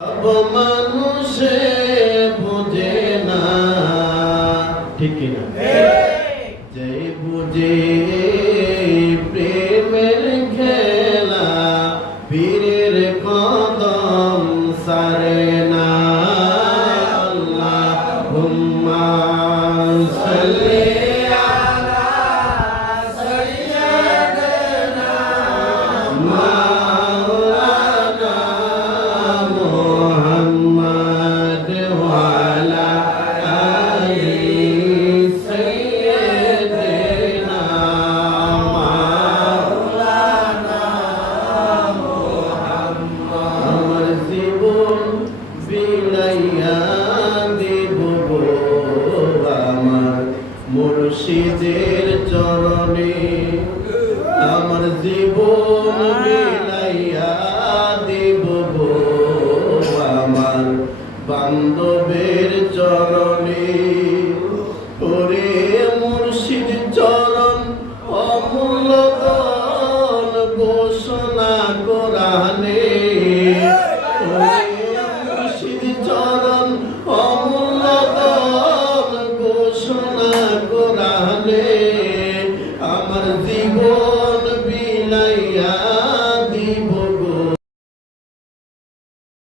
মানুষে বুঝে না, ঠিক কিনা? যে বুঝে প্রেমের খেলা, পীরের কদম সারে না। আল্লাহুম্মা সাল্লি আলা সাইয়্যিদিনা মাওলানা মুহাম্মদ ওয়া আলা আলি সাইয়্যিদিনা মাওলানা মুহাম্মদ। আমার জীবন বিলাইয়া দিব আমার মুর্শিদের চরণে, আমার জীবন বিলাইয়া দিব আমার বান্ধবের চরণে। ওরে মুর্শিদ চরণ অমূল্য ধন ঘোষণা কোরআনে। ওরে